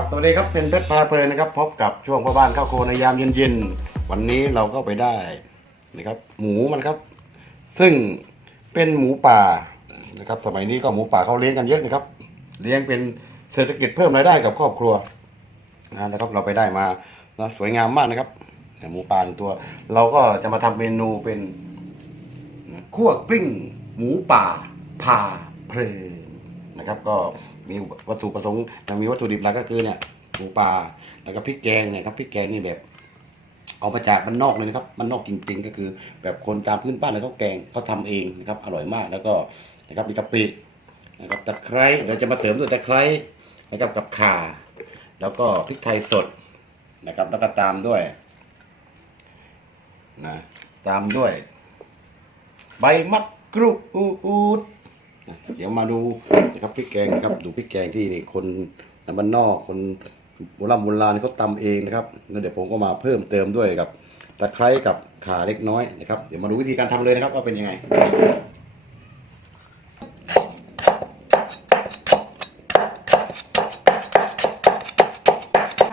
ครับสวัสดีครับเป็นเพชรพาเพลินนะครับพบกับช่วงพ่อบ้านข้าวโครัวในยามเย็นๆวันนี้เราก็ไปได้นะครับ หมูมันครับ ซึ่งเป็นหมูป่านะครับ สมัยนี้ก็หมูป่าเขาเลี้ยงกันเยอะนะครับ เลี้ยงเป็นเศรษฐกิจเพิ่มรายได้กับครอบครัวนะครับ เราไปได้มานะสวยงามมากนะครับหมูป่าหนึ่งตัว เราก็จะมาทำเมนูเป็นคั่วกลิ้ง หมูป่าพาเพลิน นะครับ ก็มีวัตถุประสงค์ยังมีวัตถุดิบหลักก็คือเนี่ยหมูป่าแล้วก็พริกแกงเนี่ยครับพริกแกงนี่แบบเอามาจากบ้านนอกเลยนะครับบ้านนอกจริง ๆ ก็คือ แบบคนตามพื้นบ้านแล้วเขาแกงเขาทำเองนะครับอร่อยมากแล้วก็นะครับมีกะปินะครับตะไคร้เราจะมาเสริมด้วยตะไคร้นะครับกับข่า แล้วก็พริกไทยสดนะครับ แล้วก็ตามด้วยนะตามด้วย ใบมะกรูด เดี๋ยวมาดูนะครับพริกแกงนะครับดูพริกแกงที่นี่คนบ้านนอกคนโบราณโบราณเขาตำเองนะครับแล้วเดี๋ยวผมก็มาเพิ่มเติมด้วยกับตะไคร้กับข่าเล็กน้อยนะครับ เดี๋ยวมาดูวิธีการทำเลยนะครับว่าเป็นยังไง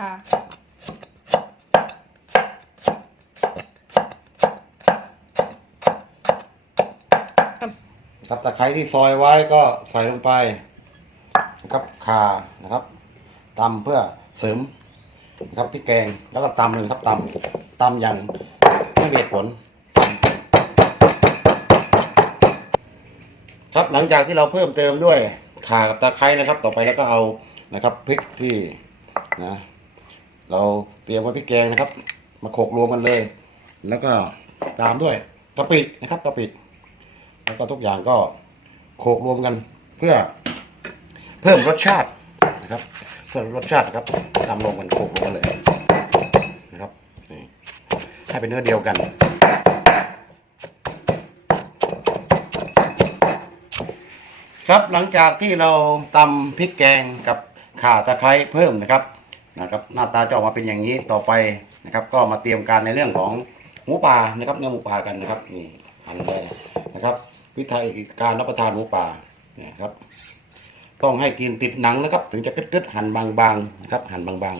ค่ะ ครับ ตะไคร้ที่ซอยไว้ก็ใส่ลงไปนะครับข่านะครับตำเพื่อเสริมนะครับพริกแกงแล้วก็ตำเลยครับตำตำอย่างไม่มีเหตุผล ครับหลังจากที่เราเพิ่มเติมด้วยข่ากับตะไคร้นะครับ ต่อไปแล้วก็เอานะครับพริกที่นะเราเตรียมไว้พริกแกงนะครับ มาโขลกรวมกันเลย แล้วก็ตามด้วยกะปินะครับกะปิ แล้วก็ทุกอย่างก็โขลกรวมกันเพื่อเพิ่มรสชาตินะครับ เพิ่มรสชาติครับทำรวมกันโขลกรวมกันเลยนะครับนี่ให้เป็นเนื้อเดียวกันครับหลังจากที่เราตำพริกแกงกับข่าตะไคร้เพิ่มนะครับนะครับ หน้าตาจะออกมาเป็นอย่างนี้ต่อไปนะครับ ก็มาเตรียมการในเรื่องของหมูป่านะครับเนื้อหมูป่ากันนะครับนี่หั่นเลยนะครับ วิธีการรับประทานหมูป่าเนี่ยครับ ต้องให้กินติดหนังนะครับ ถึงจะกึดๆหั่นบางๆนะครับ หั่นบาง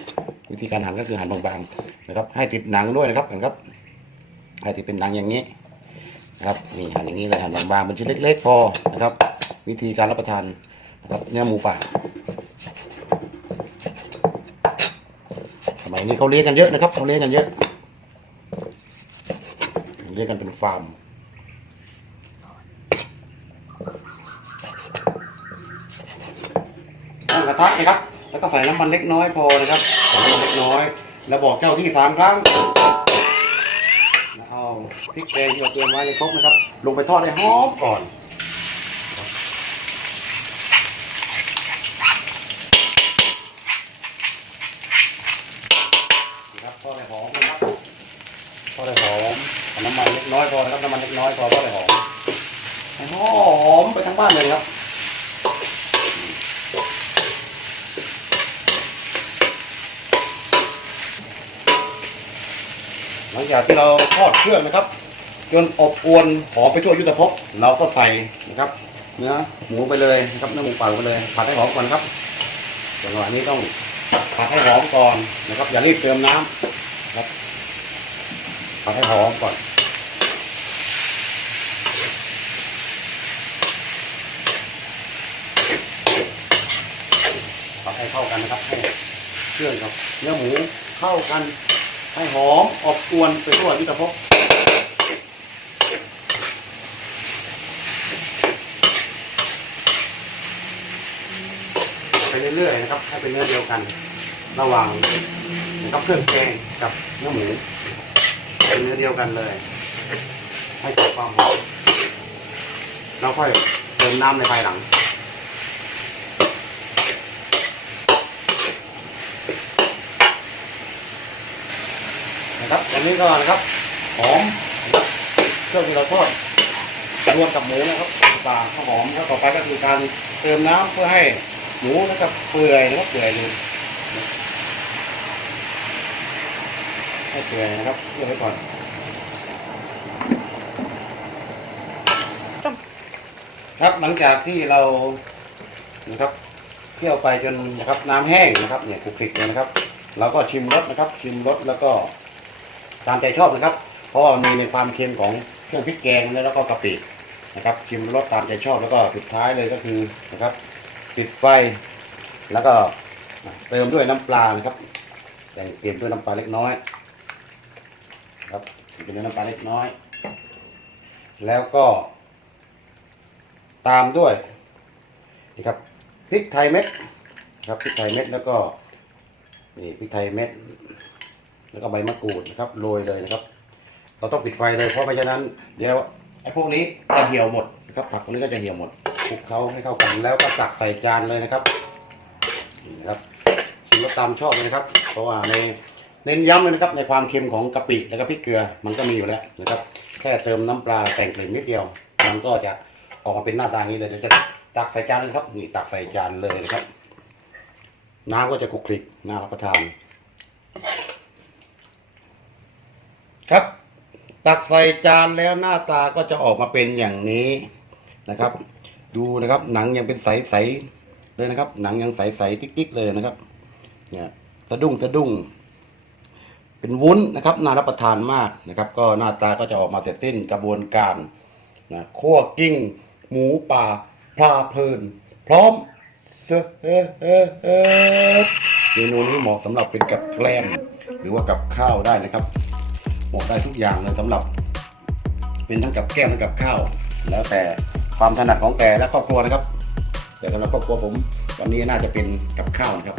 ๆ วิธีการหั่นก็คือหั่นบางๆนะครับ ให้ติดหนังด้วยนะครับเห็นครับ ให้ติดเป็นหนังอย่างนี้นะครับนี่หั่นอย่างนี้เลยหั่นบางๆเป็นชิ้นเล็ก ๆ พอนะครับ วิธีการรับประทานนะครับเนื้อหมูป่าสมัยนี้เขาเลี้ยงกันเยอะนะครับเขาเลี้ยงกันเยอะเลี้ยงกันเป็นฟาร์มตั้งก ระทะนะครับ แล้วก็ใส่น้ำมันเล็กน้อยพอนะครับใส่น้ำมันเล็กน้อย แล้วบอกเจ้าที่สามครั้งแล้วเอาพริกแกงที่เราเตรียมไว้ในครกนะครับ ลงไปทอดให้หอมก่อนนะครับทอดให้หอมนะครับทอดให้หอมน้ำมันเล็กน้อยพอนะครับน้ำมันเล็กน้อยพอทอดให้หอมหอมไปทั้งบ้านเลยครับ หลังจากที่เราทอดเครื่องนะครับ จนอบอวนหอมไปทั่วยุทธภพเราก็ใส่นะครับเนื้อหมูไปเลยนะครับเนื้อหมูป่าไปเลยผัดให้หอมก่อนครับจังหวะนี้ต้องผัดให้หอมก่อนนะครับ อย่ารีบเติมน้ำครับผัดให้หอมก่อนผัดให้เข้ากันนะครับให้เครื่องกับเนื้อหมูเข้ากัน ให้หอมอบอวนไปทั่วยุทธภพไปเรื่อยๆนะครับให้เป็นเนื้อเดียวกัน ระหว่างนะครับเครื่องแกงกับเนื้อหมูเป็นเนื้อเดียวกันเลย ให้เกิดความหอมแล้วค่อยเติมน้ำในภายหลัง ครับอันนี้ก็นะครับหอมเครื่องที่เราทอดรวมกับหมูนะครับปลาข้าวหอมแล้วต่อไปก็คือการเติมน้ำเพื่อให้หมูนะครับเปื่อยนะครับเปื่อยเลยให้เปื่อยนะครับเพื่อไว้ก่อนครับหลังจากที่เรานะครับเคี่ยวไปจนนะครับน้ำแห้งนะครับเนี่ยคลุกคลิกเลยนะครับ เราก็ชิมรสนะครับ ชิมรสแล้วก็ ตามใจชอบนะครับ เพราะว่ามีในความเค็มของเครื่องพริกแกงแล้วก็กะปินะครับชิมรสตามใจชอบแล้วก็สุดท้ายเลยก็คือนะครับปิดไฟแล้วก็เติมด้วยน้ำปลานะครับแต่งเตรียมด้วยน้ำปลาเล็กน้อย ครับเป็นน้ำปลาเล็กน้อย แล้วก็ ตามด้วยนี่ครับพริกไทยเม็ดนะครับพริกไทยเม็ดแล้วก็นี่พริกไทยเม็ด แล้วก็ใบมะกรูดนะครับโรยเลยนะครับ เราต้องปิดไฟเลยเพราะไม่ฉะนั้นเดี๋ยวไอ้พวกนี้จะเหี่ยวหมดนะครับผักพวกนี้ก็จะเหี่ยวหมดคลุกเคล้าให้เข้ากันแล้วก็ตักใส่จานเลยนะครับนี่นะครับชิมรสตามชอบเลยนะครับ เพราะว่าในเน้นย้ำเลยนะครับในความเค็มของกะปิแล้วก็พริกเกลือมันก็มีอยู่แล้วนะครับ แค่เติมน้ำปลาแต่งกลิ่นนิดเดียว มันก็จะออกมาเป็นหน้าตาอย่างนี้เลยเดี๋ยวจะตักใส่จานเลยนะครับนี่ตักใส่จานเลยนะครับน้ำก็จะคลุกคลิกน่ารับประทาน ครับ ตักใส่จานแล้วหน้าตาก็จะออกมาเป็นอย่างนี้นะครับ ดูนะครับ หนังยังเป็นใสๆเลยนะครับ หนังยังใสๆติ๊กๆเลยนะครับ เนี่ยสะดุ้งสะดุ้ง เป็นวุ้นนะครับน่ารับประทานมากนะครับ ก็หน้าตาก็จะออกมาเสร็จสิ้นกระบวนการนะคั่วกิ้ง หมูป่าพลาเพลิน พร้อมเซเอเอเอเมนูนี้เหมาะสำหรับเป็นกับแกล้มหรือว่ากับข้าวได้นะครับ หมาะได้ทุกอย่างเลยสำหรับเป็นทั้งกับแก้มทั้งกับข้าว แล้วแต่ความถนัดของแต่และครอบครัวนะครับ แต่สำหรับครอบครัวผมวันนี้น่าจะเป็นกับข้าวนะครับ